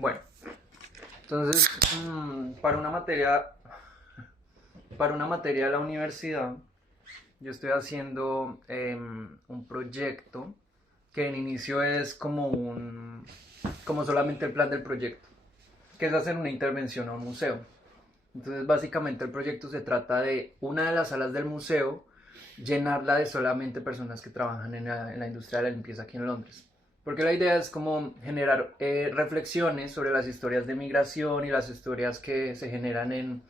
Bueno, entonces, para una materia de la universidad, yo estoy haciendo un proyecto que en inicio es como solamente el plan del proyecto, que es hacer una intervención a un museo. Entonces, básicamente el proyecto se trata de una de las salas del museo, llenarla de solamente personas que trabajan en la industria de la limpieza aquí en Londres. Porque la idea es como generar reflexiones sobre las historias de migración y las historias que se generan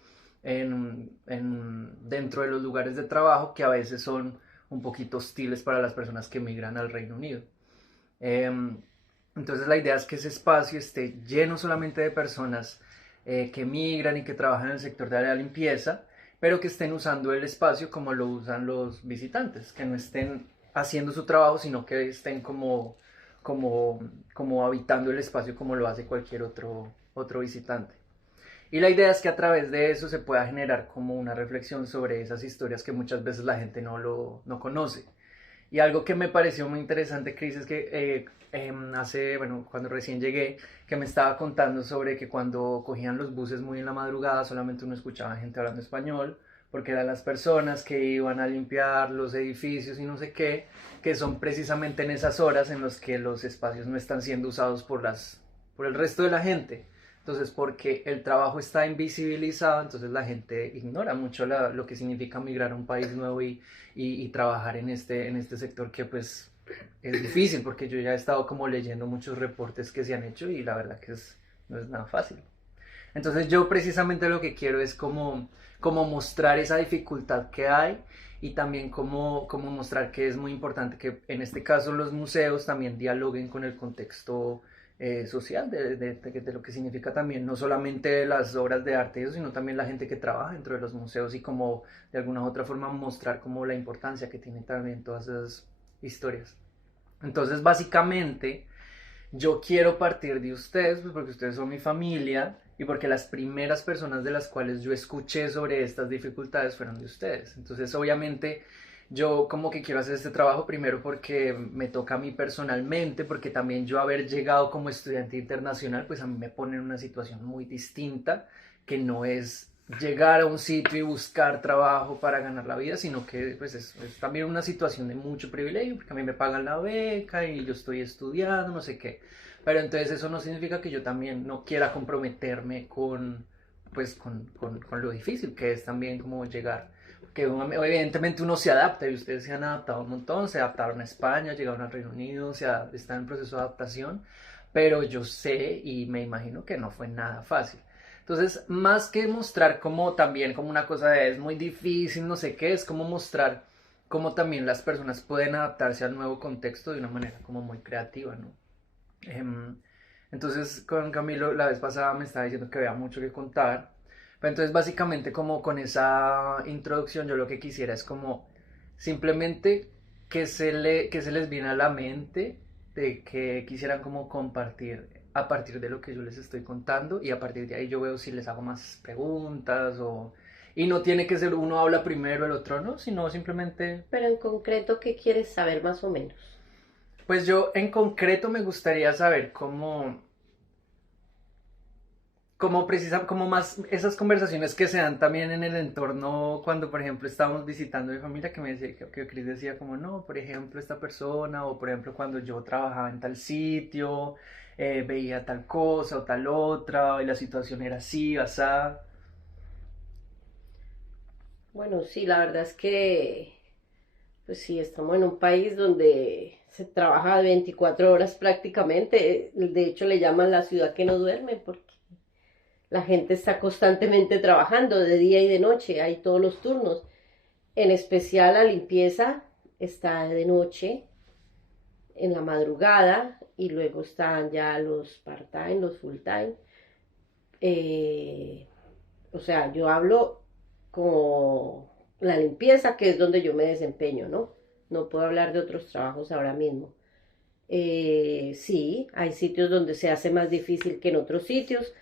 dentro de los lugares de trabajo que a veces son un poquito hostiles para las personas que migran al Reino Unido. Eh, entonces la idea es que ese espacio esté lleno solamente de personas que migran y que trabajan en el sector de la limpieza, pero que estén usando el espacio como lo usan los visitantes, que no estén haciendo su trabajo, sino que estén como, como habitando el espacio como lo hace cualquier otro visitante. Y la idea es que a través de eso se pueda generar como una reflexión sobre esas historias que muchas veces la gente no conoce. Y algo que me pareció muy interesante, Chris, es que bueno, cuando recién llegué, que me estaba contando sobre que cuando cogían los buses muy en la madrugada, solamente uno escuchaba gente hablando español, porque eran las personas que iban a limpiar los edificios y no sé qué, que son precisamente en esas horas en las que los espacios no están siendo usados por el resto de la gente. Entonces, porque el trabajo está invisibilizado, entonces la gente ignora mucho lo que significa migrar a un país nuevo y trabajar en este sector que pues es difícil, porque yo ya he estado como leyendo muchos reportes que se han hecho y la verdad que no es nada fácil. Entonces yo precisamente lo que quiero es como mostrar esa dificultad que hay y también como mostrar que es muy importante que en este caso los museos también dialoguen con el contexto social de lo que significa también no solamente las obras de arte, sino también la gente que trabaja dentro de los museos y como de alguna u otra forma mostrar como la importancia que tienen también todas esas historias. Entonces básicamente yo quiero partir de ustedes, pues porque ustedes son mi familia y porque las primeras personas de las cuales yo escuché sobre estas dificultades fueron de ustedes. Entonces, obviamente, yo como que quiero hacer este trabajo primero porque me toca a mí personalmente, porque también yo haber llegado como estudiante internacional, pues a mí me pone en una situación muy distinta, que no es llegar a un sitio y buscar trabajo para ganar la vida, sino que pues es también una situación de mucho privilegio, porque a mí me pagan la beca y yo estoy estudiando, no sé qué. Pero entonces eso no significa que yo también no quiera comprometerme con lo difícil que es también como llegar. Porque evidentemente uno se adapta y ustedes se han adaptado un montón, se adaptaron a España, llegaron al Reino Unido, están en proceso de adaptación, pero yo sé y me imagino que no fue nada fácil. Entonces, más que mostrar como también como una cosa de es muy difícil, no sé qué, es como mostrar cómo también las personas pueden adaptarse al nuevo contexto de una manera como muy creativa, ¿no? Em, entonces con Camilo la vez pasada me estaba diciendo que había mucho que contar. Pero entonces básicamente como con esa introducción yo lo que quisiera es como simplemente que se les viene a la mente de que quisieran como compartir a partir de lo que yo les estoy contando y a partir de ahí yo veo si les hago más preguntas o... Y no tiene que ser uno habla primero, el otro no, sino simplemente Pero en concreto, ¿qué quieres saber más o menos? pues yo en concreto me gustaría saber como más esas conversaciones que se dan también en el entorno cuando, por ejemplo, estábamos visitando a mi familia, que me decía, que Chris decía como, no, por ejemplo, esta persona, o por ejemplo, cuando yo trabajaba en tal sitio, veía tal cosa o tal otra, y la situación era así, asá. Bueno, sí, la verdad es que, pues sí, estamos en un país donde se trabaja de 24 horas prácticamente. De hecho, le llaman la ciudad que no duerme porque la gente está constantemente trabajando de día y de noche. Hay todos los turnos. En especial la limpieza está de noche, en la madrugada, y luego están ya los part-time, los full-time. Eh, o sea, yo hablo como la limpieza, que es donde yo me desempeño, ¿no? No puedo hablar de otros trabajos ahora mismo. Sí, hay sitios donde se hace más difícil que en otros sitios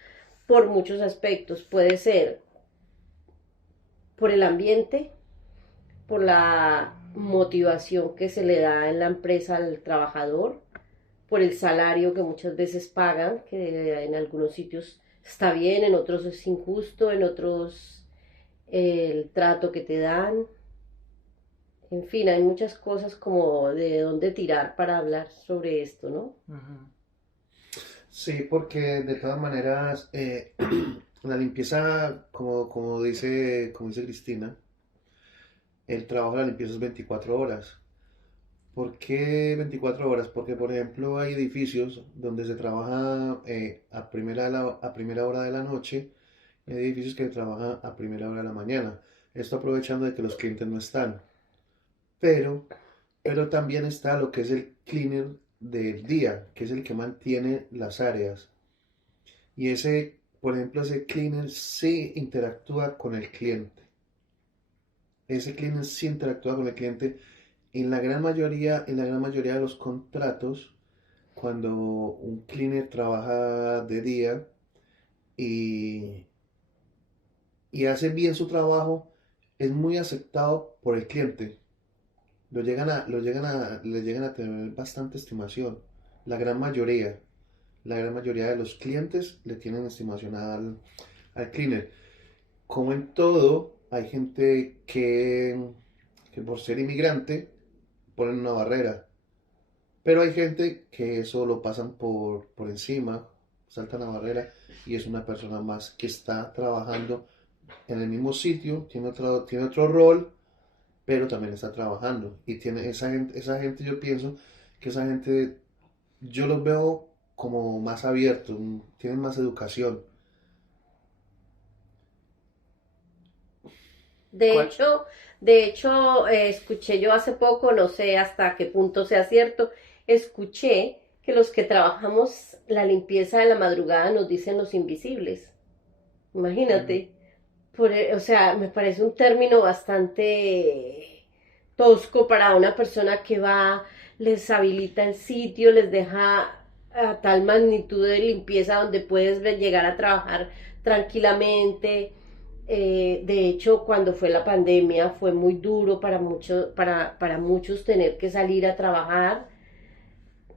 por muchos aspectos. Puede ser por el ambiente, por la motivación que se le da en la empresa al trabajador, por el salario que muchas veces pagan, que en algunos sitios está bien, en otros es injusto, en otros el trato que te dan. En fin, hay muchas cosas como de dónde tirar para hablar sobre esto, ¿no? Ujú. Sí, porque de todas maneras, la limpieza, como dice Cristina, el trabajo de la limpieza es 24 horas. ¿Por qué 24 horas? Porque, por ejemplo, hay edificios donde se trabaja a primera hora de la noche, hay edificios que trabajan a primera hora de la mañana. Esto aprovechando de que los clientes no están. Pero, pero también está lo que es el cleaner del día, que es el que mantiene las áreas. Y ese, por ejemplo, ese cleaner sí interactúa con el cliente. Ese cleaner sí interactúa con el cliente. En la gran mayoría de los contratos, cuando un cleaner trabaja de día y, y hace bien su trabajo, es muy aceptado por el cliente. Le llegan a tener bastante estimación. La gran mayoría, la gran mayoría de los clientes le tienen estimación al cleaner. Como en todo, hay gente que por ser inmigrante ponen una barrera. Pero hay gente que eso lo pasan por encima, saltan la barrera y es una persona más que está trabajando en el mismo sitio, tiene otro rol, pero también está trabajando. Y tiene esa gente yo pienso que esa gente, yo los veo como más abiertos, tienen más educación. De ¿Cuál? hecho, escuché yo hace poco, no sé hasta qué punto sea cierto, escuché que los que trabajamos la limpieza de la madrugada nos dicen los invisibles. Mm, Imagínate. O sea, me parece un término bastante tosco para una persona que va, les habilita el sitio, les deja a tal magnitud de limpieza donde puedes llegar a trabajar tranquilamente. De hecho, cuando fue la pandemia fue muy duro para muchos tener que salir a trabajar.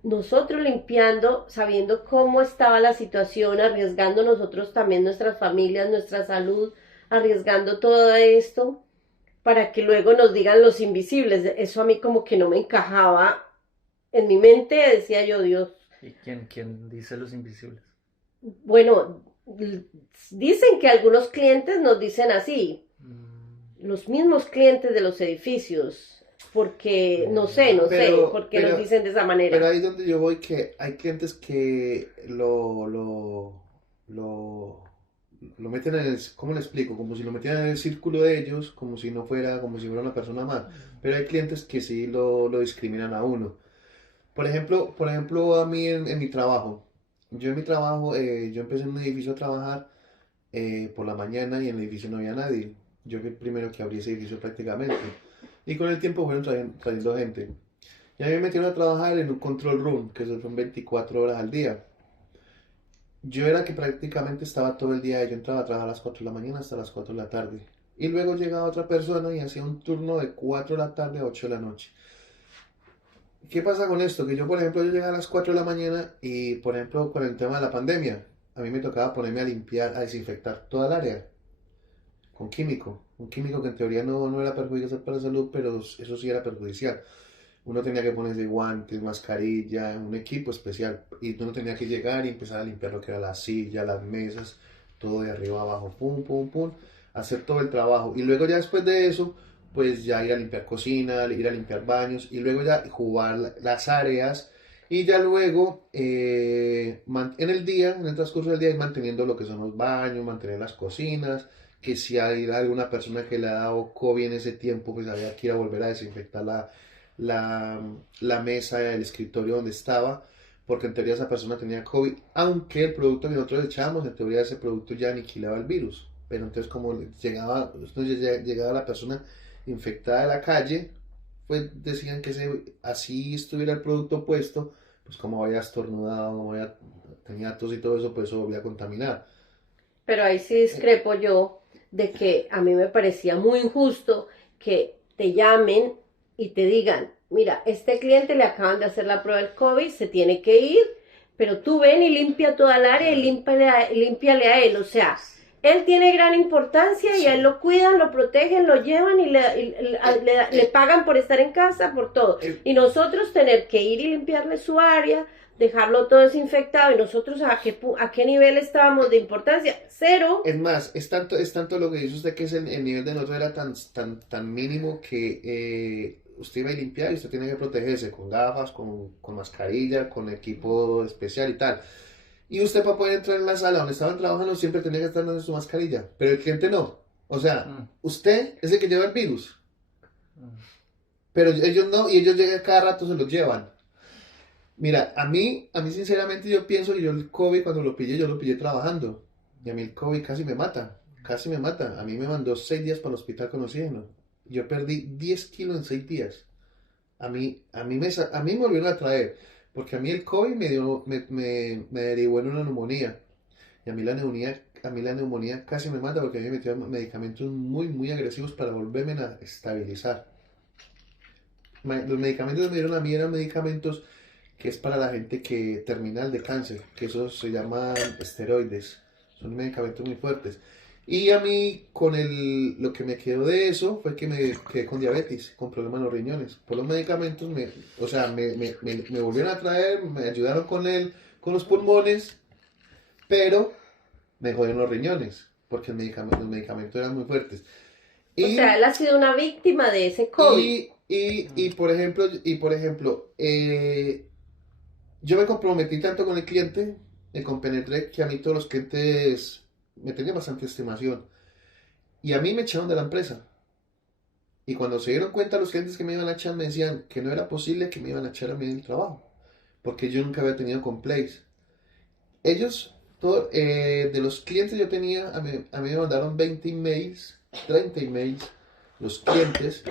Nosotros limpiando, sabiendo cómo estaba la situación, arriesgando nosotros también nuestras familias, nuestra salud, arriesgando todo esto para que luego nos digan los invisibles. Eso a mí como que no me encajaba. En mi mente decía yo, Dios, ¿Y quién dice los invisibles? bueno, dicen que algunos clientes nos dicen así, Mm, los mismos clientes de los edificios, porque no sé, Pero, por qué nos pero, dicen de esa pero manera. ahí donde yo voy que hay clientes que lo, lo meten ¿cómo le explico? Como si lo metieran en el círculo de ellos, como si fuera una persona más. Pero hay clientes que sí lo discriminan a uno. Por ejemplo, a mí en mi trabajo. Yo empecé en un edificio a trabajar por la mañana y en el edificio no había nadie. Yo fui el primero que abrí ese edificio prácticamente. Y con el tiempo fueron trayendo gente. Y a mí me metieron a trabajar en un control room, que eso son 24 horas al día. Yo era que prácticamente estaba todo el día, yo entraba a trabajar a las 4 de la mañana hasta las 4 de la tarde. Y luego llegaba otra persona y hacía un turno de 4 de la tarde a 8 de la noche. ¿Qué pasa con esto? Que yo, por ejemplo, yo llegaba a las 4 de la mañana y, por ejemplo, con el tema de la pandemia, a mí me tocaba ponerme a limpiar, a desinfectar toda el área con químico. Un químico que en teoría no era perjudicial para la salud, pero eso sí era perjudicial. Uno tenía que ponerse guantes, mascarilla, un equipo especial. Y uno tenía que llegar y empezar a limpiar lo que era la silla, las mesas, todo de arriba abajo, pum, pum, pum, hacer todo el trabajo. Y luego ya después de eso, pues ya ir a limpiar cocina, ir a limpiar baños y luego ya jugar las áreas. Y ya luego, en el día, en el transcurso del día, ir manteniendo lo que son los baños, mantener las cocinas, que si hay alguna persona que le ha dado COVID en ese tiempo, pues había que ir a volver a desinfectar la, la mesa, el escritorio donde estaba, porque en teoría esa persona tenía COVID, aunque el producto que nosotros echábamos, en teoría ese producto ya aniquilaba el virus. Pero entonces como llegaba la persona infectada de la calle, pues decían que así estuviera el producto puesto, pues como había estornudado, tenía tos y todo eso, pues eso volvía a contaminar. Pero ahí sí Eh, discrepo yo de que a mí me parecía muy injusto que te llamen y te digan, mira, este cliente le acaban de hacer la prueba del COVID, se tiene que ir, pero tú ven y limpia toda el área y límpiale a él, o sea, él tiene gran importancia y a él lo cuidan, lo protegen, lo llevan y le pagan por estar en casa, por todo. Y nosotros tener que ir y limpiarle su área, dejarlo todo desinfectado, y nosotros a qué nivel estábamos de importancia, cero. Es más, es tanto lo que dice usted que es el nivel de nosotros era tan mínimo que usted iba a limpiar y usted tiene que protegerse con gafas, con mascarilla, con equipo especial y tal. Y usted para poder entrar en la sala donde estaban trabajando siempre tenía que estar dando su mascarilla, pero el cliente no. O sea, usted es el que lleva el virus, pero ellos no, y ellos llegan cada rato, se los llevan. Mira, a mí sinceramente yo pienso que yo el COVID cuando yo lo pillé trabajando. Y a mí el COVID casi me mata. A mí me mandó 6 días para el hospital con oxígeno. Yo perdí 10 kilos en 6 días. A mí me volvieron a traer. Porque a mí el COVID me derivó en una neumonía. Y a mí la neumonía casi me mata porque a mí me metieron medicamentos muy, muy agresivos para volverme a estabilizar. Los medicamentos que me dieron a mí eran medicamentos que es para la gente que terminal de cáncer, que eso se llaman esteroides, son medicamentos muy fuertes. Y a mí lo que me quedó de eso fue que me quedé con diabetes, con problemas en los riñones. Por los medicamentos me volvieron a traer, me ayudaron con los pulmones, pero me jodieron los riñones, porque los medicamentos eran muy fuertes. O sea, él ha sido una víctima de ese COVID. Por ejemplo, yo me comprometí tanto con el cliente, me compenetré que a mí todos los clientes me tenían bastante estimación. Y a mí me echaron de la empresa. Y cuando se dieron cuenta los clientes que me iban a echar, me decían que no era posible que me iban a echar a mí del trabajo. Porque yo nunca había tenido complaints. Ellos, de los clientes yo tenía, a mí me mandaron 20 emails, 30 emails, los clientes,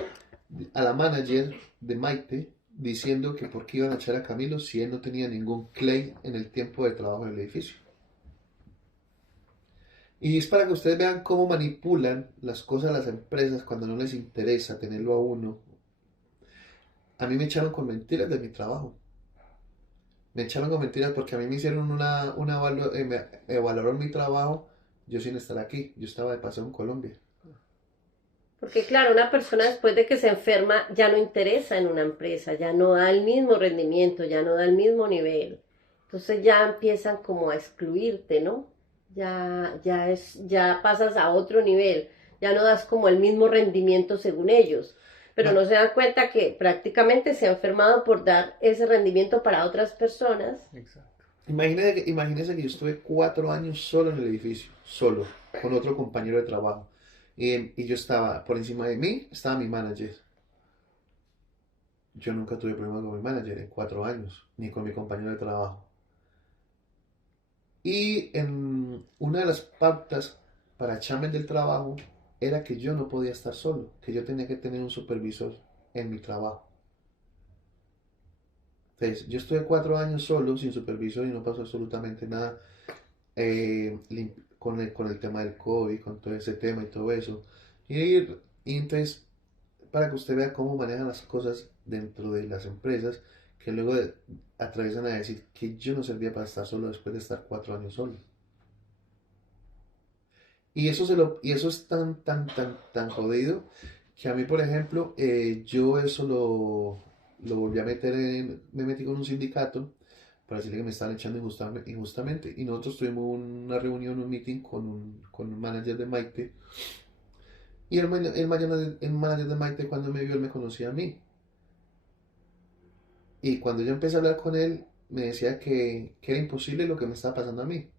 a la manager de Maite, diciendo que por qué iban a echar a Camilo si él no tenía ningún claim en el tiempo de trabajo del edificio. Y es para que ustedes vean cómo manipulan las cosas las empresas cuando no les interesa tenerlo a uno. A mí me echaron con mentiras de mi trabajo. Me echaron con mentiras porque a mí me hicieron me evaluaron mi trabajo yo sin estar aquí. Yo estaba de paseo en Colombia. Porque claro, una persona después de que se enferma ya no interesa en una empresa, ya no da el mismo rendimiento, ya no da el mismo nivel. Entonces ya empiezan como a excluirte, ¿no? Ya pasas a otro nivel, ya no das como el mismo rendimiento según ellos. Pero no se dan cuenta que prácticamente se ha enfermado por dar ese rendimiento para otras personas. Exacto. Imagínese que yo estuve 4 años solo en el edificio, solo, con otro compañero de trabajo. Y yo estaba, por encima de mí, estaba mi manager. Yo nunca tuve problemas con mi manager en 4 años, ni con mi compañero de trabajo. Y en una de las pautas para echarme del trabajo era que yo no podía estar solo, que yo tenía que tener un supervisor en mi trabajo. Entonces, yo estuve 4 años solo, sin supervisor, y no pasó absolutamente nada con el tema del COVID, con todo ese tema y todo eso. Y entonces, para que usted vea cómo manejan las cosas dentro de las empresas, que luego atraviesan a decir que yo no servía para estar solo después de estar 4 años solo. Y eso es tan jodido que a mí, por ejemplo, yo eso lo volví a me metí con un sindicato para decirle que me estaban echando injustamente. Y nosotros tuvimos una reunión, un meeting con un manager de Maite. Y el manager de Maite, cuando me vio, él me conocía a mí. Y cuando yo empecé a hablar con él, me decía que era imposible lo que me estaba pasando a mí.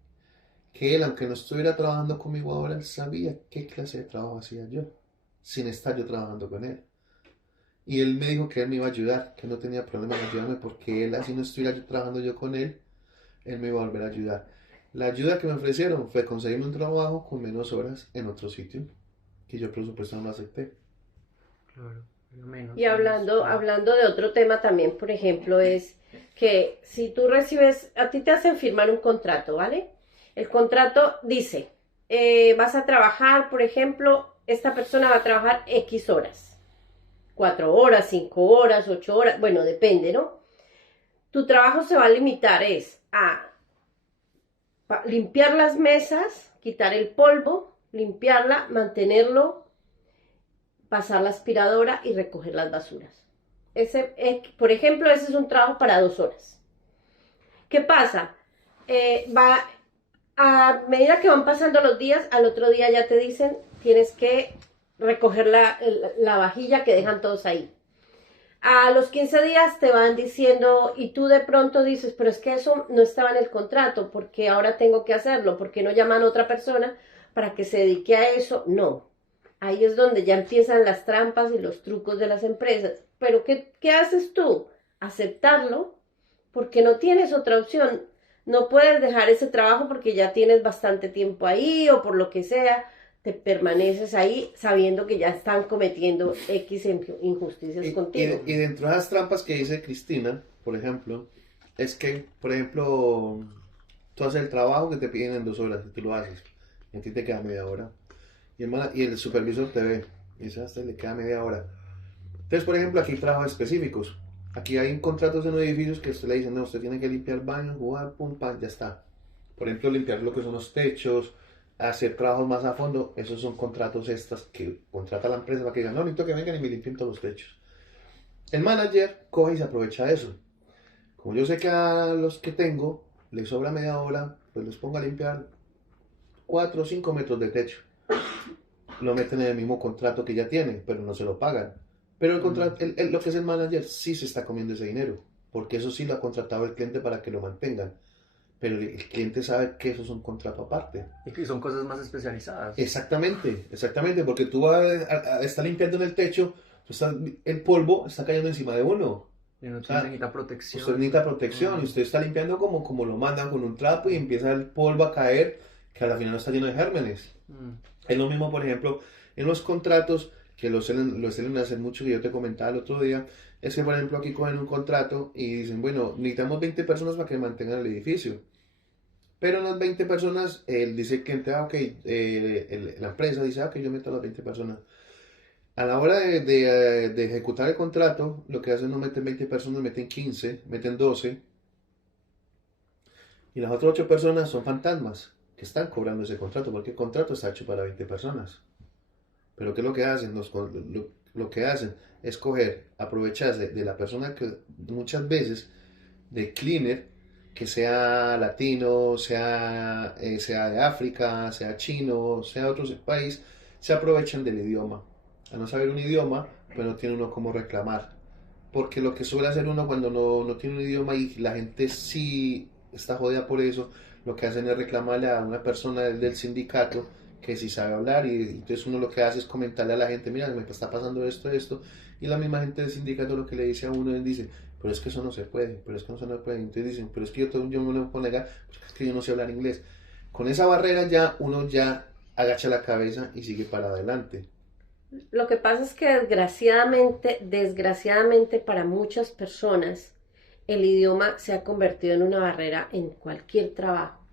Que él, aunque no estuviera trabajando conmigo ahora, sabía qué clase de trabajo hacía yo, sin estar yo trabajando con él. Y él me dijo que él me iba a ayudar, que no tenía problema en ayudarme, porque él, así no estuviera trabajando yo con él me iba a volver a ayudar. La ayuda que me ofrecieron fue conseguirme un trabajo con menos horas en otro sitio, que yo por supuesto no lo acepté. Claro, menos. Y hablando de otro tema también, por ejemplo, es que si tú recibes, a ti te hacen firmar un contrato, ¿vale? El contrato dice, vas a trabajar, por ejemplo, esta persona va a trabajar X horas. 4 horas, 5 horas, 8 horas, bueno, depende, ¿no? Tu trabajo se va a limitar a limpiar las mesas, quitar el polvo, limpiarla, mantenerlo, pasar la aspiradora y recoger las basuras. Por ejemplo, ese es un trabajo para 2 horas. ¿Qué pasa? A medida que van pasando los días, al otro día ya te dicen, tienes que recoger la vajilla que dejan todos ahí. A los 15 días te van diciendo, y tú de pronto dices, pero es que eso no estaba en el contrato, porque ahora tengo que hacerlo, porque no llaman a otra persona para que se dedique a eso. No, ahí es donde ya empiezan las trampas y los trucos de las empresas. Pero ¿qué haces tú? Aceptarlo, porque no tienes otra opción. No puedes dejar ese trabajo porque ya tienes bastante tiempo ahí o por lo que sea. Te permaneces ahí sabiendo que ya están cometiendo X injusticias contigo. Y dentro de las trampas que dice Cristina, por ejemplo, es que, por ejemplo, tú haces el trabajo que te piden en 2 horas y tú lo haces. Y a ti te queda media hora. Y el supervisor te ve y dice, hasta le queda media hora. Entonces, por ejemplo, aquí hay trabajos específicos. Aquí hay contratos en los edificios que usted le dice, no, usted tiene que limpiar baños, jugar, pum, pam, ya está. Por ejemplo, limpiar lo que son los techos, hacer trabajos más a fondo, esos son contratos extras que contrata la empresa para que digan, no, necesito que vengan y me limpien todos los techos. El manager coge y se aprovecha de eso. Como yo sé que a los que tengo les sobra media hora, pues les pongo a limpiar 4 o 5 metros de techo. Lo meten en el mismo contrato que ya tienen, pero no se lo pagan. Pero lo que es el manager sí se está comiendo ese dinero, porque eso sí lo ha contratado el cliente para que lo mantengan. Pero el cliente sabe que eso es un contrato aparte. Y que son cosas más especializadas. Exactamente, porque tú vas a estar limpiando en el techo, el polvo está cayendo encima de uno. Y uno necesita protección. Usted necesita protección y usted está limpiando como lo mandan con un trapo y empieza el polvo a caer, que al final no está lleno de gérmenes. Es lo mismo, por ejemplo, en los contratos, que lo suelen hacer mucho, que yo te comentaba el otro día, es que, por ejemplo, aquí cogen un contrato y dicen, bueno, necesitamos 20 personas para que mantengan el edificio. Pero en las 20 personas, dice el cliente, ok, la empresa dice, ok, yo meto a las 20 personas. A la hora de ejecutar el contrato, lo que hacen no meten 20 personas, meten 15, meten 12. Y las otras 8 personas son fantasmas que están cobrando ese contrato, porque el contrato está hecho para 20 personas. Pero ¿qué es lo que hacen? Lo que hacen es aprovecharse de la persona que muchas veces, de cleaner, que sea latino, sea de África, sea chino, sea de otro país, se aprovechan del idioma. A no saber un idioma, pues no tiene uno cómo reclamar. Porque lo que suele hacer uno cuando no tiene un idioma y la gente sí está jodida por eso, lo que hacen es reclamarle a una persona del sindicato que sí sabe hablar, y entonces uno lo que hace es comentarle a la gente, mira, me está pasando esto, y la misma gente del sindicato lo que le dice a uno, él dice, pero es que eso no se puede, entonces dicen, pero es que yo me lo puedo negar, porque es que yo no sé hablar inglés. Con esa barrera uno ya agacha la cabeza y sigue para adelante. Lo que pasa es que desgraciadamente para muchas personas, el idioma se ha convertido en una barrera en cualquier trabajo.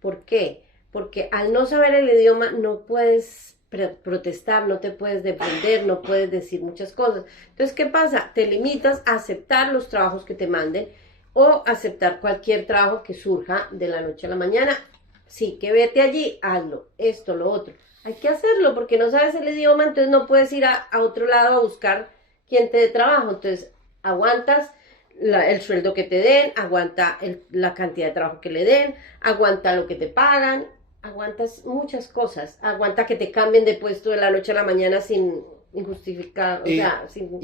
¿Por qué? Porque al no saber el idioma no puedes protestar, no te puedes defender, no puedes decir muchas cosas. Entonces, ¿qué pasa? Te limitas a aceptar los trabajos que te manden o aceptar cualquier trabajo que surja de la noche a la mañana. Sí, que vete allí, hazlo, esto, lo otro. Hay que hacerlo porque no sabes el idioma, entonces no puedes ir a otro lado a buscar quien te dé trabajo. Entonces, aguantas el sueldo que te den, aguanta la cantidad de trabajo que le den, aguanta lo que te pagan, aguantas muchas cosas, aguanta que te cambien de puesto de la noche a la mañana sin injustificar, y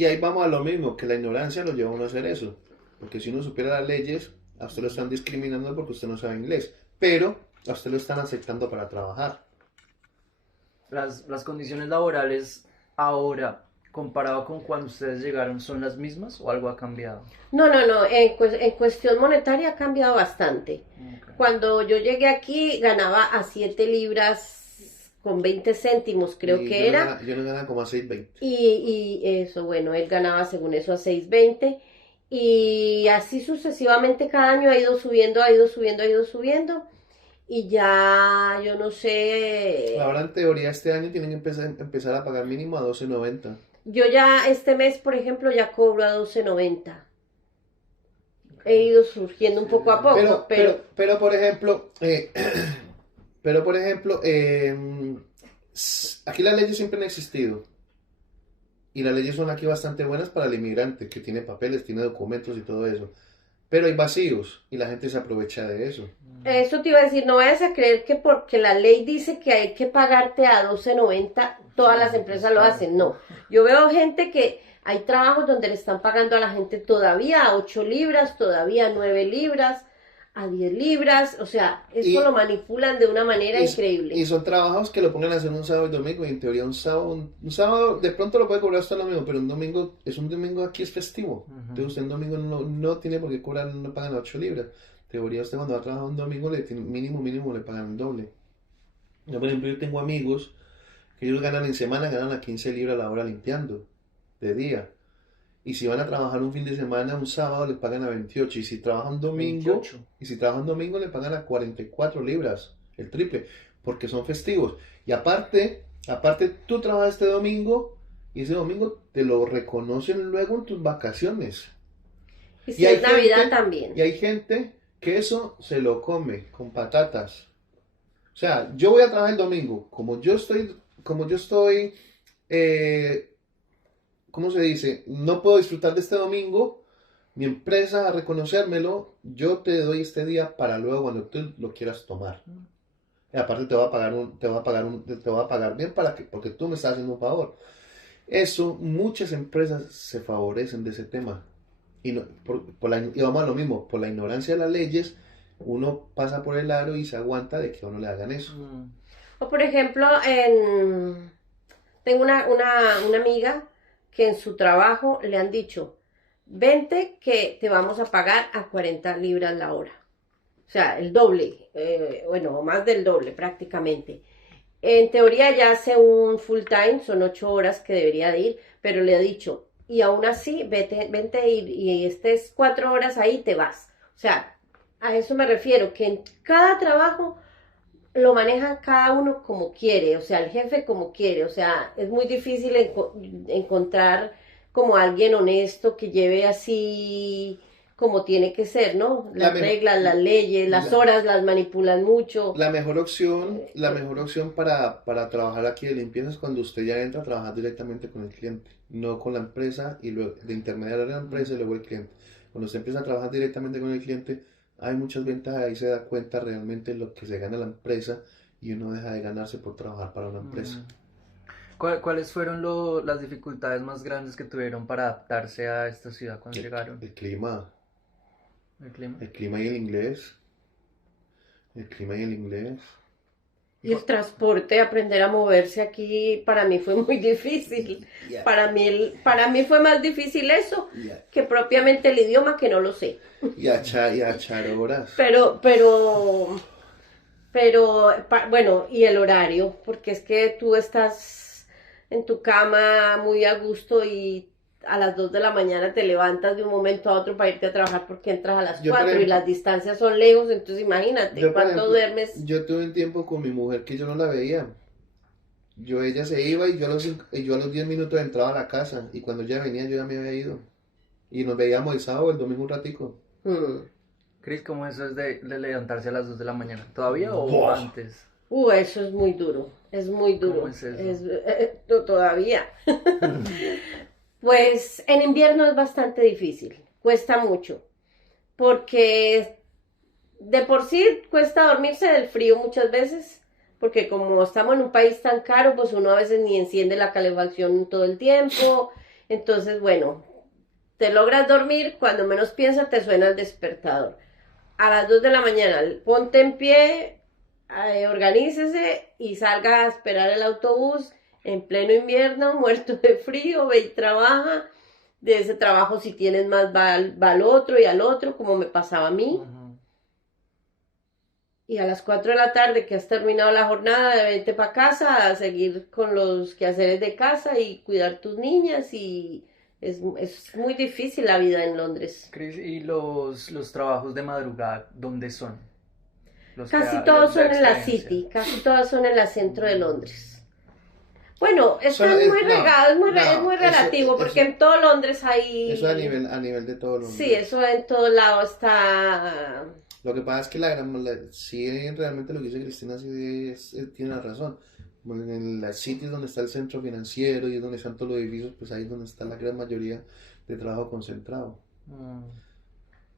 ahí vamos a lo mismo, que la ignorancia lo lleva a uno a hacer eso, porque si uno supiera las leyes, a usted lo están discriminando porque usted no sabe inglés, pero a usted lo están aceptando para trabajar. Las condiciones laborales ahora, comparado con cuando ustedes llegaron, ¿son las mismas o algo ha cambiado? No, en cuestión monetaria ha cambiado bastante. Okay. Cuando yo llegué aquí ganaba a 7 libras con 20 céntimos, creo que era. Yo no ganaba como a 6.20. Y eso, bueno, él ganaba según eso a 6.20. Y así sucesivamente cada año ha ido subiendo. Y ya, yo no sé. Ahora en teoría este año tienen que empezar a pagar mínimo a 12.90. Yo ya este mes, por ejemplo, ya cobro a 12.90. He ido surgiendo un poco a poco, Pero por ejemplo, aquí las leyes siempre han existido. Y las leyes son aquí bastante buenas para el inmigrante, que tiene papeles, tiene documentos y todo eso. Pero hay vacíos y la gente se aprovecha de eso. Eso te iba a decir, no vayas a creer que porque la ley dice que hay que pagarte a 12.90, todas las empresas lo hacen. No, yo veo gente que hay trabajos donde le están pagando a la gente todavía a 8 libras, todavía a 9 libras, a 10 libras, o sea, eso lo manipulan de una manera increíble. Y son trabajos que lo pongan a hacer un sábado y domingo, y en teoría un sábado de pronto lo puede cobrar hasta lo mismo, pero un domingo aquí es festivo. Entonces usted un domingo no tiene por qué cobrar, no pagan 8 libras. En teoría usted cuando va a trabajar un domingo mínimo le pagan el doble. Yo por ejemplo yo tengo amigos que ellos ganan en semana, ganan a 15 libras la hora limpiando, de día. Y si van a trabajar un fin de semana, un sábado, les pagan a 28. Y si trabajan domingo, 28. Les pagan a 44 libras, el triple, porque son festivos. Y aparte, tú trabajas este domingo y ese domingo te lo reconocen luego en tus vacaciones. Y si es Navidad también. Y hay gente que eso se lo come con patatas. O sea, yo voy a trabajar el domingo. Como yo estoy, ¿cómo se dice? No puedo disfrutar de este domingo. Mi empresa, a reconocérmelo, yo te doy este día para luego cuando tú lo quieras tomar. Y aparte te va a pagar bien porque tú me estás haciendo un favor. Eso, muchas empresas se favorecen de ese tema. Y vamos a lo mismo, por la ignorancia de las leyes, uno pasa por el aro y se aguanta de que a uno le hagan eso. O por ejemplo, tengo una amiga que en su trabajo le han dicho, vente que te vamos a pagar a 40 libras la hora. O sea, el doble, más del doble prácticamente. En teoría ya hace un full time, son 8 horas que debería de ir, pero le ha dicho, y aún así, vente y estés 4 horas ahí, te vas. O sea, a eso me refiero, que en cada trabajo lo manejan cada uno como quiere, o sea, el jefe como quiere, o sea, es muy difícil encontrar como alguien honesto que lleve así como tiene que ser, ¿no? Las reglas, las leyes, las horas las manipulan mucho. La mejor opción para trabajar aquí de limpieza es cuando usted ya entra a trabajar directamente con el cliente, no con la empresa y luego de intermediario de la empresa y luego el cliente. Cuando usted empieza a trabajar directamente con el cliente, hay muchas ventajas, ahí se da cuenta realmente lo que se gana la empresa y uno deja de ganarse por trabajar para una empresa. ¿Cuáles fueron las dificultades más grandes que tuvieron para adaptarse a esta ciudad cuando llegaron? El clima. ¿El clima? El clima y el inglés. Y el transporte, aprender a moverse aquí, para mí fue muy difícil. Yeah. Para mí fue más difícil eso que propiamente el idioma, que no lo sé. Y a echar horas. Bueno, y el horario, porque es que tú estás en tu cama muy a gusto y a las 2 de la mañana te levantas de un momento a otro para irte a trabajar porque entras a las 4 y las distancias son lejos, entonces imagínate cuánto duermes. Yo tuve un tiempo con mi mujer que yo no la veía. Ella se iba y yo a los 10 minutos entraba a la casa y cuando ella venía yo ya me había ido. Y nos veíamos el sábado, el domingo un ratico. Cris, ¿cómo eso es de levantarse a las 2 de la mañana? ¿Todavía o antes? Eso es muy duro, es muy duro. ¿Cómo es eso? Todavía. Pues en invierno es bastante difícil, cuesta mucho, porque de por sí cuesta dormirse del frío muchas veces, porque como estamos en un país tan caro, pues uno a veces ni enciende la calefacción todo el tiempo, entonces bueno, te logras dormir, cuando menos piensas te suena el despertador. A las 2 de la mañana, ponte en pie, organícese y salga a esperar el autobús. En pleno invierno, muerto de frío, ve y trabaja. De ese trabajo, si tienes más, va al otro y al otro, como me pasaba a mí. Y a las 4 de la tarde, que has terminado la jornada, de vente para casa a seguir con los quehaceres de casa y cuidar tus niñas. Y es muy difícil la vida en Londres. Cris, ¿y los trabajos de madrugada, dónde son? Casi todos son en la City, casi todos son en la centro de Londres. Bueno, esto Solo es muy no, regado, es no, muy relativo, porque en todo Londres hay... eso a nivel de todo Londres. Sí, eso en todo lado está... Lo que pasa es que sí, realmente lo que dice Cristina sí tiene la razón. Bueno, en los sitios donde está el centro financiero y es donde están todos los edificios, pues ahí es donde está la gran mayoría de trabajo concentrado. Mm.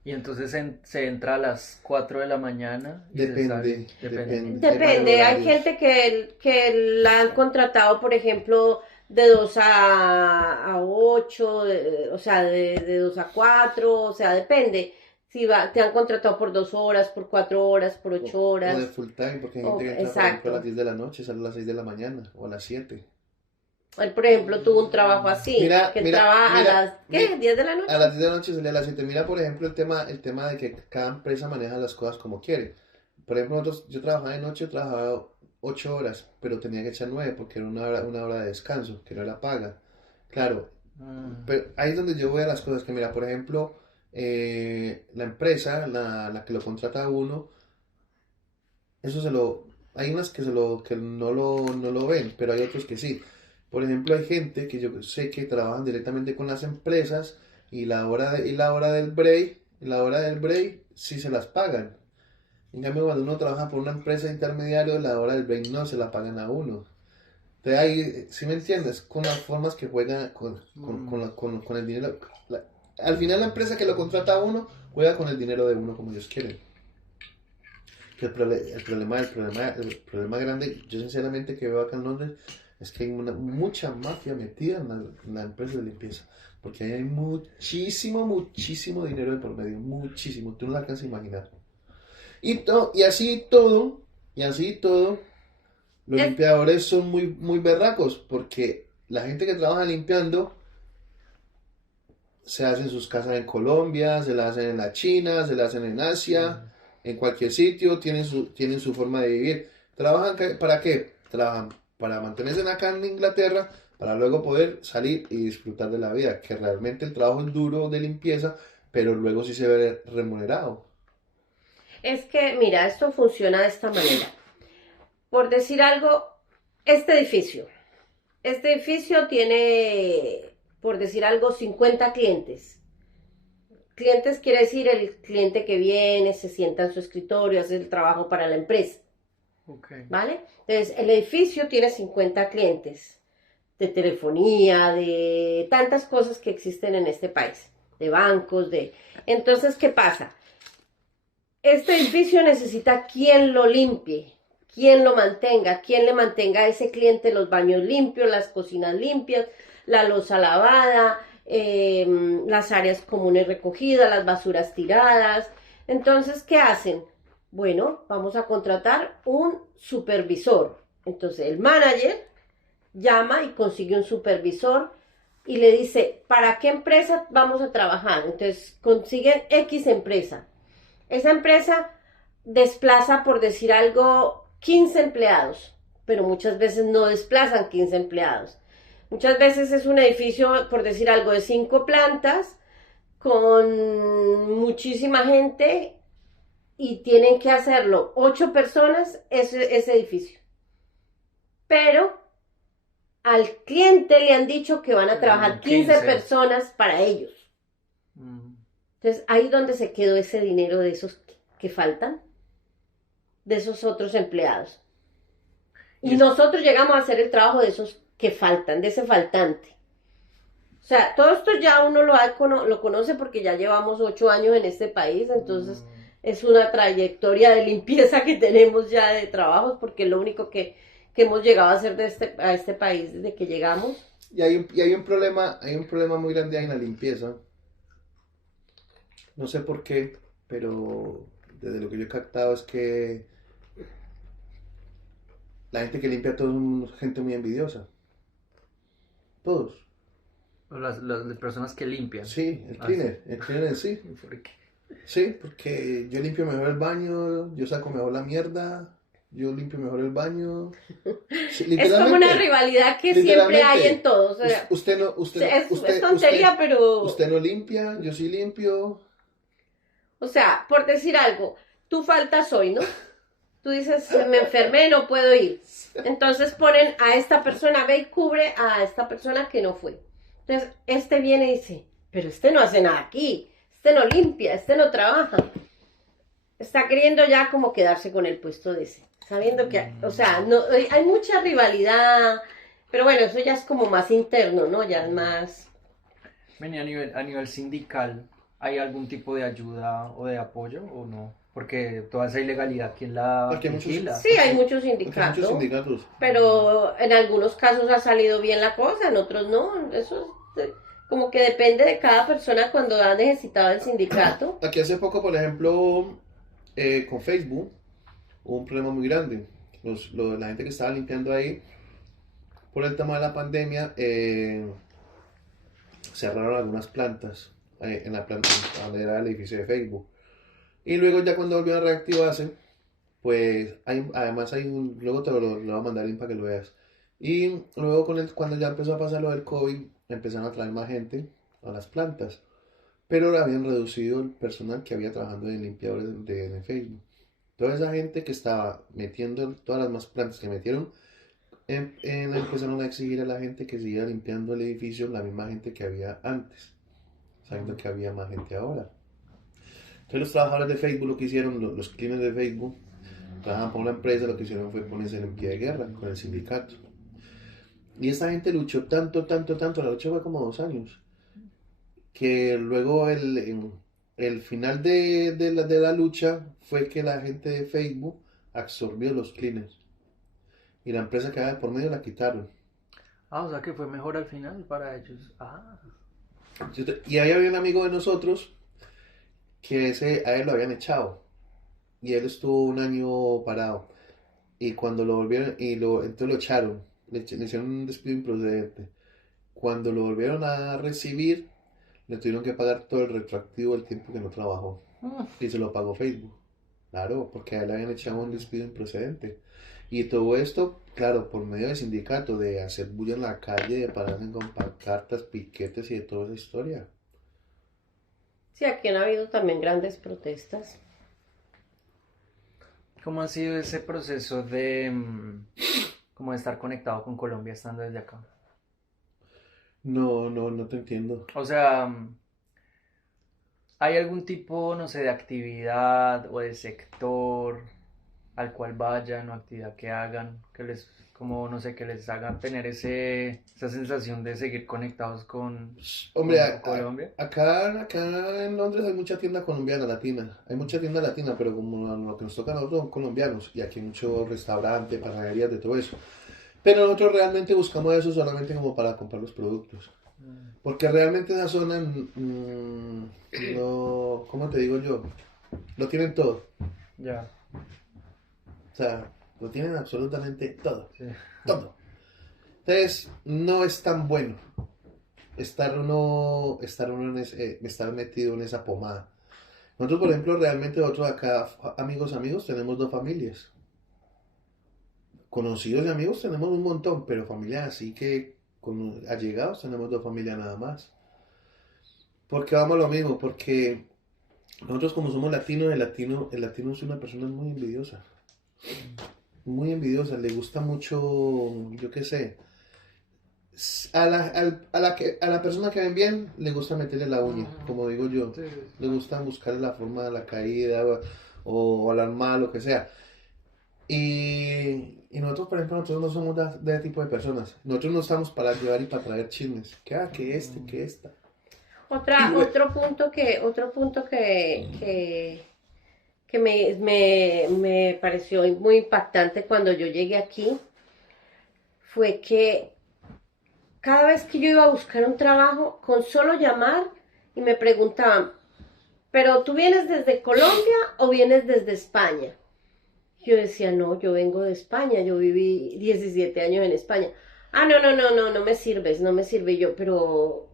Y entonces se entra a las 4 de la mañana y se Depende, sale. depende. Depende, hay horarios. gente que la han contratado, por ejemplo, de 2 a 8, o sea, de 2 a 4, o sea, depende. Si te han contratado por 2 horas, por 4 horas, por 8 O horas. de full time, porque hay gente que entra, por ejemplo, Exacto. a las 10 de la noche, sale a las 6 de la mañana o a las 7. Él, por ejemplo, tuvo un trabajo así, Mira, que mira, entraba mira, a las, ¿qué? 10 de la noche. A las 10 de la noche salía a las 7. Mira, por ejemplo, el tema de que cada empresa maneja las cosas como quiere. Por ejemplo, yo trabajaba de noche, trabajaba 8 horas, pero tenía que echar 9 porque era una hora de descanso, que no era paga. Claro, pero ahí es donde yo voy a las cosas que, mira, por ejemplo, la empresa, la que lo contrata a uno, hay unas que no lo ven, pero hay otros que sí. Por ejemplo, hay gente que yo sé que trabajan directamente con las empresas y la hora del break sí se las pagan. En cambio, cuando uno trabaja por una empresa intermediaria, la hora del break no se la pagan a uno. Entonces ahí, ¿sí me entiendes? Con las formas que juegan con el dinero. Al final la empresa que lo contrata a uno juega con el dinero de uno como ellos quieren. Que el problema grande, yo sinceramente que veo acá en Londres, es que hay mucha mafia metida en la empresa de limpieza. Porque ahí hay muchísimo dinero de por medio. Muchísimo. Tú no lo alcanzas a imaginar. Y así todo, los Es- limpiadores son muy berracos. Porque la gente que trabaja limpiando se hacen sus casas en Colombia, se las hacen en la China, se las hacen en Asia, en cualquier sitio, tienen su forma de vivir. ¿Trabajan para qué? Trabajan para mantenerse acá en Inglaterra, para luego poder salir y disfrutar de la vida, que realmente el trabajo es duro de limpieza, pero luego sí se ve remunerado. Es que, mira, esto funciona de esta manera. Por decir algo, este edificio. Este edificio tiene, por decir algo, 50 clientes. Clientes quiere decir el cliente que viene, se sienta en su escritorio, hace el trabajo para la empresa. Okay. ¿Vale? Entonces, el edificio tiene 50 clientes de telefonía, de tantas cosas que existen en este país, de bancos, de... Entonces, ¿qué pasa? Este edificio necesita quien lo limpie, quien lo mantenga, quien le mantenga a ese cliente los baños limpios, las cocinas limpias, la loza lavada, las áreas comunes recogidas, las basuras tiradas. Entonces, ¿qué hacen? Bueno, vamos a contratar un supervisor. Entonces, el manager llama y consigue un supervisor y le dice, ¿para qué empresa vamos a trabajar? Entonces, consiguen X empresa. Esa empresa desplaza, por decir algo, 15 empleados, pero muchas veces no desplazan 15 empleados. Muchas veces es un edificio, por decir algo, de 5 plantas, con muchísima gente, y tienen que hacerlo 8 personas ese edificio. Pero al cliente le han dicho que van a trabajar 15 personas para ellos. Entonces, ahí es donde se quedó ese dinero de esos que faltan, de esos otros empleados. Y nosotros llegamos a hacer el trabajo de esos que faltan, de ese faltante. O sea, todo esto ya uno lo conoce porque ya llevamos 8 años en este país, entonces es una trayectoria de limpieza que tenemos ya de trabajos, porque es lo único que hemos llegado a hacer a este país desde que llegamos. Y hay un problema muy grande ahí en la limpieza. No sé por qué, pero desde lo que yo he captado es que la gente que limpia todo es gente muy envidiosa. Todos. Las personas que limpian. Sí, el cleaner en sí. ¿Por qué? Sí, porque yo limpio mejor el baño, yo saco mejor la mierda, yo limpio mejor el baño. Sí, es como una rivalidad que siempre hay en todos. O sea, es tontería, pero... Usted no limpia, yo sí limpio. O sea, por decir algo, tú faltas hoy, ¿no? tú dices, me enfermé, no puedo ir. Entonces ponen a esta persona, ve y cubre a esta persona que no fue. Entonces, este viene y dice, pero este no hace nada aquí, este no limpia, este no trabaja. Está queriendo ya como quedarse con el puesto de ese, sabiendo que, o sea, no, hay mucha rivalidad, pero bueno, eso ya es como más interno, ¿no? Ya es más... Vení, a nivel sindical, ¿hay algún tipo de ayuda o de apoyo o no? Porque toda esa ilegalidad, ¿quién la Porque hay muchos- vigila? Sí, hay muchos Porque hay sindicatos, muchos sindicatos. pero en algunos casos ha salido bien la cosa, en otros no. Eso es como que depende de cada persona cuando ha necesitado el sindicato. Aquí hace poco, por ejemplo, con Facebook, hubo un problema muy grande. La gente que estaba limpiando ahí, por el tema de la pandemia, cerraron algunas plantas en la planta donde era el edificio de Facebook. Y luego ya cuando volvió a reactivarse, pues además luego te lo voy a mandar link para que lo veas. Y luego cuando ya empezó a pasar lo del COVID, empezaron a traer más gente a las plantas. Pero habían reducido el personal que había trabajando en limpiadores de Facebook. Toda esa gente que estaba metiendo, todas las más plantas que metieron, empezaron a exigir a la gente que siguiera limpiando el edificio, la misma gente que había antes, sabiendo que había más gente ahora. Entonces los trabajadores de Facebook lo que hicieron, los cleaners de Facebook, trabajaban por una empresa, lo que hicieron fue ponerse en pie de guerra con el sindicato. Y esta gente luchó tanto, la lucha fue como 2 años, que luego el final de la lucha fue que la gente de Facebook absorbió los cleaners. Y la empresa que había por medio la quitaron. Ah, o sea que fue mejor al final para ellos. Ah, Y ahí había un amigo de nosotros que a él lo habían echado. Y él estuvo 1 año parado. Y cuando lo volvieron, entonces lo echaron. Le hicieron un despido improcedente. Cuando lo volvieron a recibir, le tuvieron que pagar todo el retroactivo del tiempo que no trabajó. Y se lo pagó Facebook. Claro, porque a él le habían echado un despido improcedente. Y todo esto, claro, por medio del sindicato, de hacer bulla en la calle, de pararse con pancartas, piquetes y de toda esa historia. Sí, aquí han habido también grandes protestas. ¿cómo ha sido ese proceso de como de estar conectado con Colombia estando desde acá? No te entiendo. O sea, ¿hay algún tipo, no sé, de actividad o de sector al cual vayan o actividad que hagan que les, como, no sé, que les hagan tener esa sensación de seguir conectados Hombre, con Colombia? acá en Londres hay mucha tienda colombiana, latina. Hay mucha tienda latina, pero como lo que nos toca a nosotros son colombianos. Y aquí hay muchos restaurantes, panaderías, de todo eso. Pero nosotros realmente buscamos eso solamente como para comprar los productos. Porque realmente esa zona, no, ¿cómo te digo yo? Lo tienen todo. Ya, O sea, lo tienen absolutamente todo. sí. Todo. Entonces, no es tan bueno estar metido en esa pomada. Nosotros, por ejemplo, realmente nosotros acá, amigos, tenemos 2 familias. Conocidos y amigos tenemos un montón, pero familias así que con allegados tenemos 2 familias nada más. ¿Por qué vamos a lo mismo? Porque nosotros como somos latinos, el latino es una persona muy envidiosa. Muy envidiosa, le gusta mucho, yo qué sé, a la persona que ven bien le gusta meterle la uña, como digo yo. Sí, sí. Le gusta buscar la forma de la caída o hablar mal, lo que sea. Y nosotros, por ejemplo, nosotros no somos de ese tipo de personas. Nosotros no estamos para llevar y para traer chismes. Que esta. Otro punto que me pareció muy impactante cuando yo llegué aquí fue que cada vez que yo iba a buscar un trabajo, con solo llamar y me preguntaban, ¿pero tú vienes desde Colombia o vienes desde España? Yo decía, no, yo vengo de España, yo viví 17 años en España. Ah, no me sirves, no me sirve yo, pero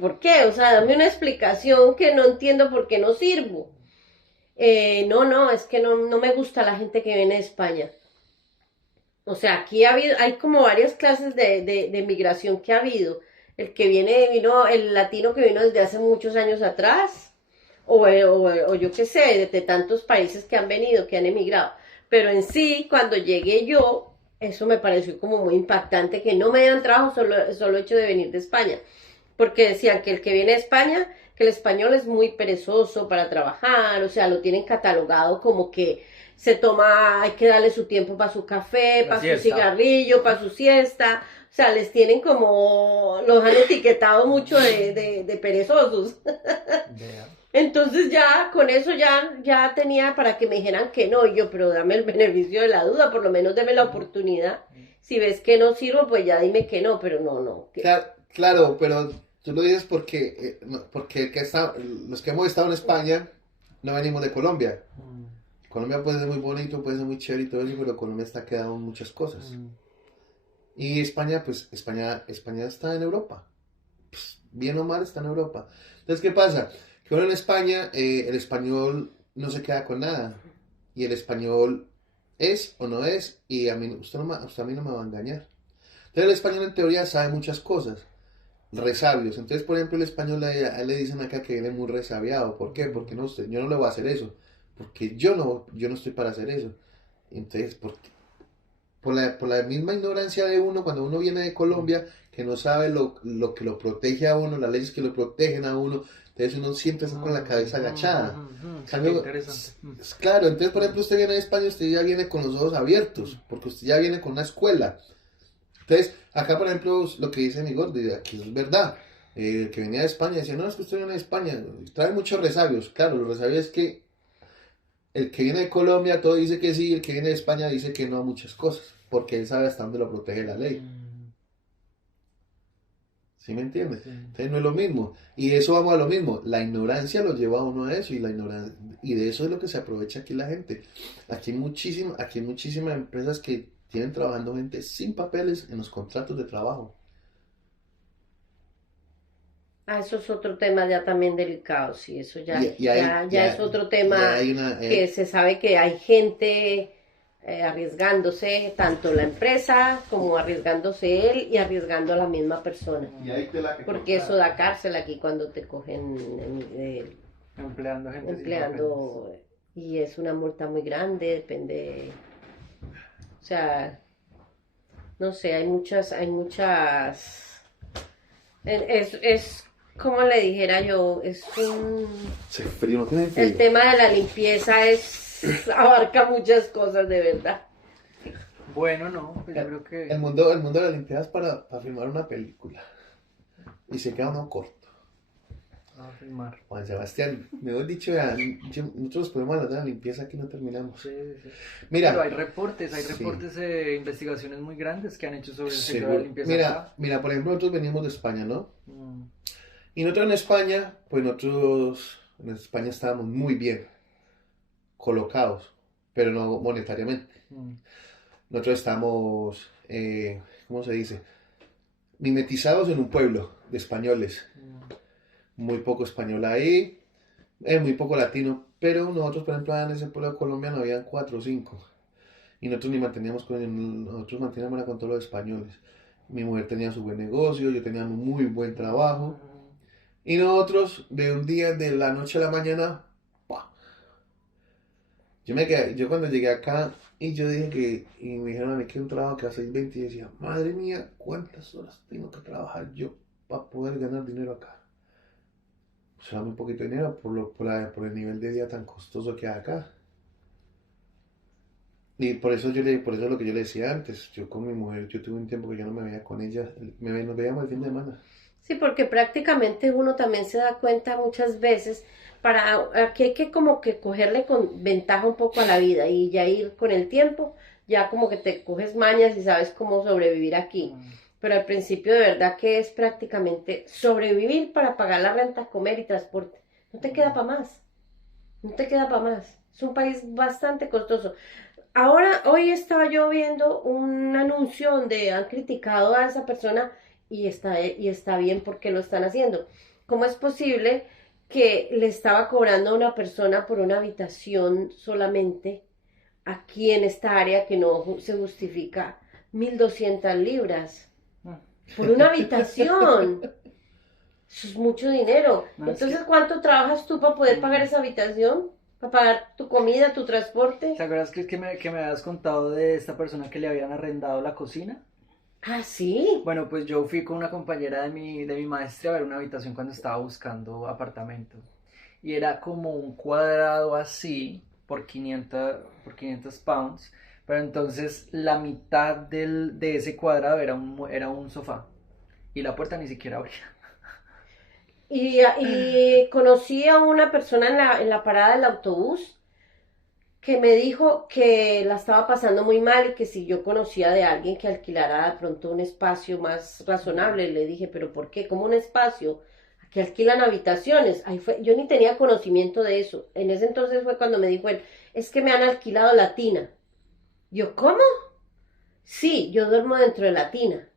¿por qué? O sea, dame una explicación que no entiendo por qué no sirvo. No, es que no me gusta la gente que viene de España. O sea, aquí hay como varias clases de migración que ha habido. El latino que vino desde hace muchos años atrás, o yo qué sé, de tantos países que han venido, que han emigrado. Pero en sí, cuando llegué yo, eso me pareció como muy impactante, que no me dieran trabajo solo hecho de venir de España. Porque decían que el que viene de España, que el español es muy perezoso para trabajar, o sea, lo tienen catalogado como que se toma, hay que darle su tiempo para su café, La para su siesta. cigarrillo, para su siesta. O sea, les tienen como, los han etiquetado mucho de perezosos. Vea. Entonces ya con eso ya tenía para que me dijeran que no, y yo, pero dame el beneficio de la duda, por lo menos deme la oportunidad. Si ves que no sirvo, pues ya dime que no, pero no. Claro, pero tú lo dices porque, porque los que hemos estado en España no venimos de Colombia. Colombia puede ser muy bonito, puede ser muy chévere y todo eso, pero Colombia está quedado en muchas cosas. Y España, pues España está en Europa. Pues, bien o mal está en Europa. Entonces, ¿qué pasa? Que ahora en España el español no se queda con nada. Y el español es o no es, y usted a mí no me va a engañar. Entonces el español en teoría sabe muchas cosas, resabios. Entonces, por ejemplo, el español a él le dicen acá que viene muy resabiado. ¿Por qué? Porque no, yo no le voy a hacer eso. Porque yo no estoy para hacer eso. Entonces, por la misma ignorancia de uno, cuando uno viene de Colombia, que no sabe lo que lo protege a uno, las leyes que lo protegen a uno, entonces uno siempre está con la cabeza agachada. Qué interesante. Claro, entonces por ejemplo usted viene de España, usted ya viene con los ojos abiertos, porque usted ya viene con una escuela. Entonces, acá por ejemplo, lo que dice mi gordo, y aquí es verdad, el que venía de España decía, no, es que usted viene de España, trae muchos resabios. Claro, los resabios es que el que viene de Colombia todo dice que sí, el que viene de España dice que no a muchas cosas, porque él sabe hasta dónde lo protege la ley. ¿Sí me entiendes? Sí. Entonces no es lo mismo. Y eso vamos a lo mismo. La ignorancia lo lleva a uno a eso y de eso es lo que se aprovecha aquí la gente. Aquí hay muchísimas empresas que tienen trabajando gente sin papeles en los contratos de trabajo. Eso es otro tema ya también delicado, sí, eso ya es otro Ya tema hay que se sabe que hay gente arriesgándose, tanto la empresa como arriesgándose él y arriesgando a la misma persona. y hay tela que Porque cortar. eso da cárcel aquí cuando te cogen Empleando gente sin empleando y es una multa muy grande, depende, o sea, no sé, hay muchas, es como le dijera yo, es un, Sí, frío, no tiene el frío. tema de la limpieza abarca muchas cosas de verdad. papeles. Bueno, no, pues yo creo que El mundo de la limpieza es para filmar una película. Y se queda uno corto. vamos a filmar. Juan Sebastián, mejor dicho, ya, nosotros los problemas de la limpieza aquí no terminamos. Sí. Mira, Pero hay reportes Sí. de investigaciones muy grandes que han hecho sobre el sector de seguro. la limpieza acá. Mira, por ejemplo, nosotros venimos de España, ¿no? Mm, Y nosotros en España, pues nosotros en España estábamos muy bien colocados, pero no monetariamente. mm, Nosotros estamos, ¿cómo se dice? Mimetizados en un pueblo de españoles. Muy poco español ahí, muy poco latino, pero nosotros, por ejemplo, en ese pueblo colombiano habían 4 o 5. Y nosotros ni manteníamos con ellos, nosotros manteníamos con todos los españoles. Mi mujer tenía su buen negocio, yo tenía un muy buen trabajo. Y nosotros, de un día, de la noche a la mañana, ¡pah! Yo cuando llegué acá, y yo dije y me dijeron a mí que un trabajo que a 6:20, y decía, madre mía, ¿cuántas horas tengo que trabajar yo para poder ganar dinero acá? O sea, muy poquito dinero por el nivel de vida tan costoso que hay acá. Y por eso por eso es lo que yo le decía antes, yo con mi mujer, yo tuve un tiempo que yo no me veía con ella, nos veíamos el fin de semana. Sí, porque prácticamente uno también se da cuenta muchas veces, aquí hay que como que cogerle con ventaja un poco a la vida y ya ir con el tiempo, ya como que te coges mañas y sabes cómo sobrevivir aquí. Pero al principio de verdad que es prácticamente sobrevivir para pagar la renta, comer y transporte. No te queda para más, no te queda para más. Es un país bastante costoso. Hoy estaba yo viendo un anuncio donde han criticado a esa persona y está bien porque lo están haciendo. ¿Cómo es posible que le estaba cobrando a una persona por una habitación solamente aquí en esta área que no se justifica 1.200 libras por una habitación? Eso es mucho dinero. No, es Entonces, ¿cuánto trabajas tú para poder pagar esa habitación? para pagar tu comida, tu transporte. ¿Te acuerdas que me habías contado de esta persona que le habían arrendado la cocina? Ah, sí. Bueno, pues yo fui con una compañera de mi maestra a ver una habitación cuando estaba buscando apartamento. Y era como un cuadrado así por 500 pounds. Pero entonces la mitad de ese cuadrado era un sofá. Y la puerta ni siquiera abría. Y conocí a una persona en la parada del autobús que me dijo que la estaba pasando muy mal y que si yo conocía de alguien que alquilara de pronto un espacio más razonable, le dije, pero ¿por qué? ¿Cómo un espacio? Que alquilan habitaciones. Ahí fue, yo ni tenía conocimiento de eso. En ese entonces fue cuando me dijo él, es que me han alquilado la tina. Yo, ¿cómo? Sí, yo duermo dentro de la tina.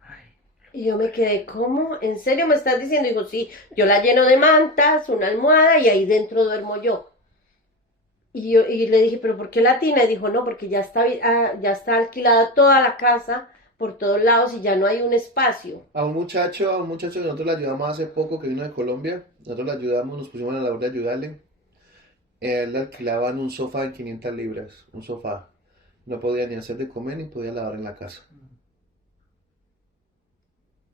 Ay, Y yo me quedé, ¿cómo? ¿En serio me estás diciendo? Digo, sí, yo la lleno de mantas, una almohada y ahí dentro duermo yo. Y le dije, ¿pero por qué latina? Y dijo, no, porque ya está alquilada toda la casa por todos lados y ya no hay un espacio. A un muchacho que nosotros le ayudamos hace poco que vino de Colombia, nosotros le ayudamos, nos pusimos a la labor de ayudarle. Él le alquilaban un sofá de 500 libras, un sofá. No podía ni hacer de comer ni podía lavar en la casa.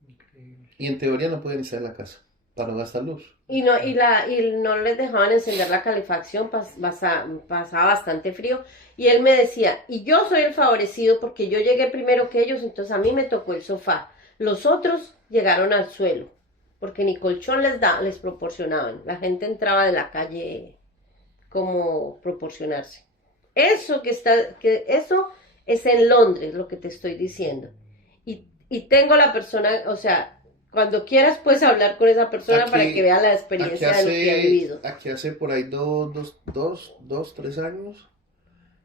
increíble. Y en teoría no podía ni estar en la casa para no gastar luz. Y no les dejaban encender la calefacción, pasaba bastante frío. Y él me decía, y yo soy el favorecido porque yo llegué primero que ellos, entonces a mí me tocó el sofá. Los otros llegaron al suelo, porque ni colchón les proporcionaban. La gente entraba de la calle como proporcionarse. Eso es en Londres, lo que te estoy diciendo. Y tengo la persona, o sea, cuando quieras puedes hablar con esa persona para que vea la experiencia de lo que ha vivido. Aquí hace por ahí 3 años,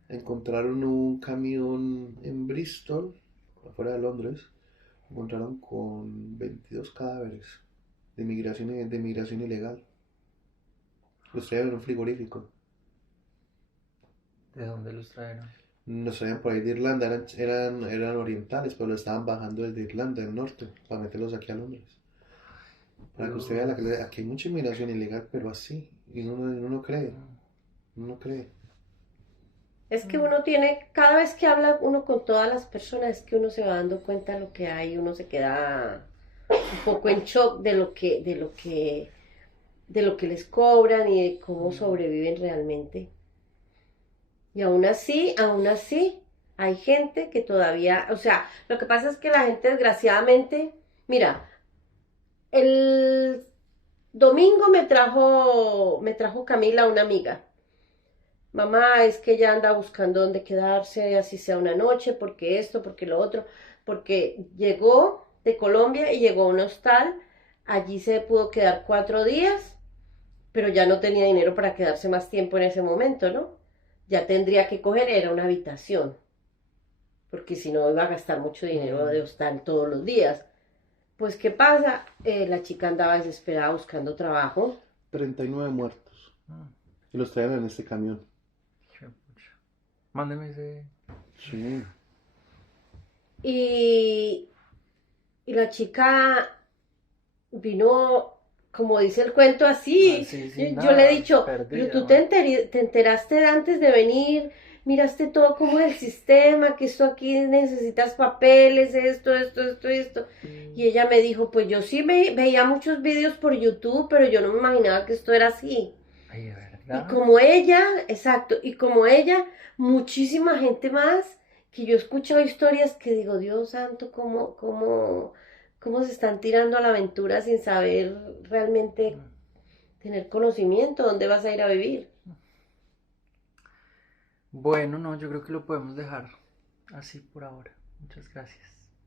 encontraron un camión en Bristol, afuera de Londres, encontraron con 22 cadáveres de migración ilegal. Los traían en un frigorífico. ¿De dónde los trajeron? Los traían por ahí de Irlanda, eran orientales, pero lo estaban bajando desde Irlanda, del norte, para meterlos aquí a Londres. Para que usted vea, aquí hay mucha inmigración ilegal, pero así, y uno no cree, uno no cree. Es que uno tiene, cada vez que habla uno con todas las personas, es que uno se va dando cuenta de lo que hay, uno se queda un poco en shock de lo que les cobran y de cómo sobreviven realmente. Y aún así, hay gente que todavía, o sea, lo que pasa es que la gente desgraciadamente, mira, el domingo me trajo Camila, una amiga. Mamá, es que ella anda buscando dónde quedarse, así sea una noche, porque esto, porque lo otro, porque llegó de Colombia y llegó a un hostal, allí se pudo quedar 4 días, pero ya no tenía dinero para quedarse más tiempo en ese momento, ¿no? Ya tendría que coger, era una habitación, porque si no iba a gastar mucho dinero de hostal todos los días. Pues, ¿qué pasa? La chica andaba desesperada buscando trabajo. 39 muertos. Y los traían en este camión. Qué pucha. Mándeme ese. Sí. Y la chica vino, como dice el cuento, así. Sí, Yo le he dicho, perdida, pero tú te enteraste antes de venir, miraste todo como el sistema, que esto aquí necesitas papeles, esto. Y ella me dijo, pues yo sí veía muchos vídeos por YouTube, pero yo no me imaginaba que esto era así. Ay, Y ¿verdad? como ella, exacto, y como ella, muchísima gente más, que yo he escuchado historias que digo, Dios santo, cómo se están tirando a la aventura sin saber realmente tener conocimiento, dónde vas a ir a vivir. Bueno, no, yo creo que lo podemos dejar así por ahora. Muchas gracias.